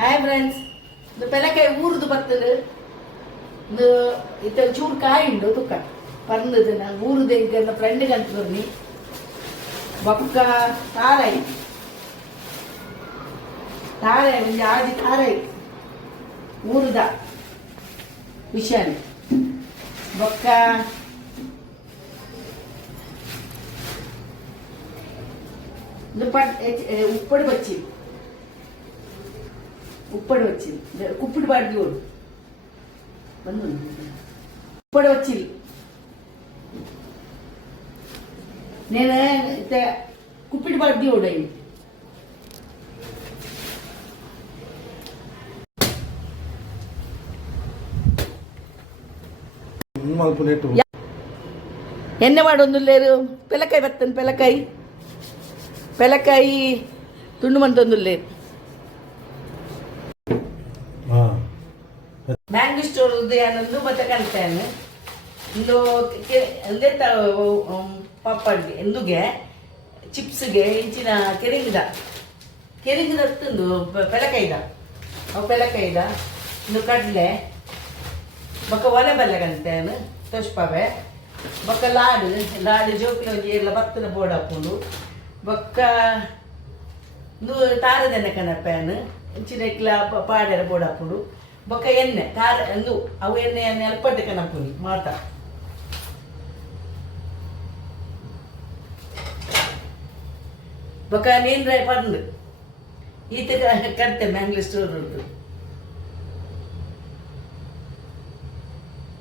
Hi friends, ಇದು ಬೆಲಕಾಯಿ ಊರ್ದು ಬರ್ತದೆ. ಇದು ಇತ್ತ ಚೂರು ಕಾಯಿ ಉಂಡು ತುಕ್ಕ ಬಂದದು. ನಾನು ಊರುದು ಈಗ ಫ್ರೆಂಡ್ಗೆ ಅಂತ ಬರ್ನಿ ಬೊಕ್ಕ ತಾರಾಯಿ ತಾರಾಯಿ ಒಂದು ಆದಿ ತಾರಾಯಿ ಊರುದ ವಿಷಾನಿ ಬೊಕ್ಕ ಉಪ್ಪಡು ಬಚ್ಚಿ ಉಪ್ಪಡು వచ్చి కుప్పుడు బాడి చూడు ఉప్పడు వచ్చి నేను కుప్పిడి బాడి చూడు అయ్యి ఎన్న వాడు లేరు పిల్లకాయ పెత్తను పిల్లకాయ తుండుమంతొందులు లేరు. ಮ್ಯಾಂಗೋ ಸ್ಟೋರ್ ಅನ್ನೊಂದು ಮತ್ತೆ ಕಲ್ತೇನೆ ಇಂದು ಅಂದೇ ಪಪ್ಪಡ್ಗೆ ಎಂದುಗೆ ಚಿಪ್ಸ್ಗೆ ಇಂಚಿನ ಕೆರಿಂಗದ ಹತ್ತಂದು ಪೆಲಕಾಯ್ದ ಅವು ಪೆಲಕಾಯ್ದ ಇನ್ನು ಕಡಲೆ ಬೊಕ್ಕ ಒಲೆ ಬೆಲ್ಲ ಕಲ್ತೇನೆ ತೊಷ್ಪವೆ ಬೊಕ್ಕ ಲಾಡು ಜೋಕುಲ ಒಂಜಿ ಎಲ್ಲ ಭತ್ತದ ಬೋರ್ಡ್ ಹಾಕೊಂಡು ಬೊಕ್ಕ ಇಂದು ತಾರದೆಣ್ಣೆ ಕನಪೇನು ಇಂಚಿನ ಇಕ್ಲ ಪಾಡ್ಯರ ಬೋರ್ಡ್ ಹಾಕೊಂಡು ಬೊಕ್ಕ ಎಣ್ಣೆ ತಾರ ಅಂದು ಅವು ಎಣ್ಣೆ ಅಲ್ಪಡ್ಡೆ ಕನಪುನಿ ಮಾತ ಬೊಕ್ಕ ನೀನ್ ರೈ ಪಂದು ಈತ ಕರ್ತೆ ಮ್ಯಾಂಗ್ಲಿ ಸ್ಟೋರ್ ಉಂಟು.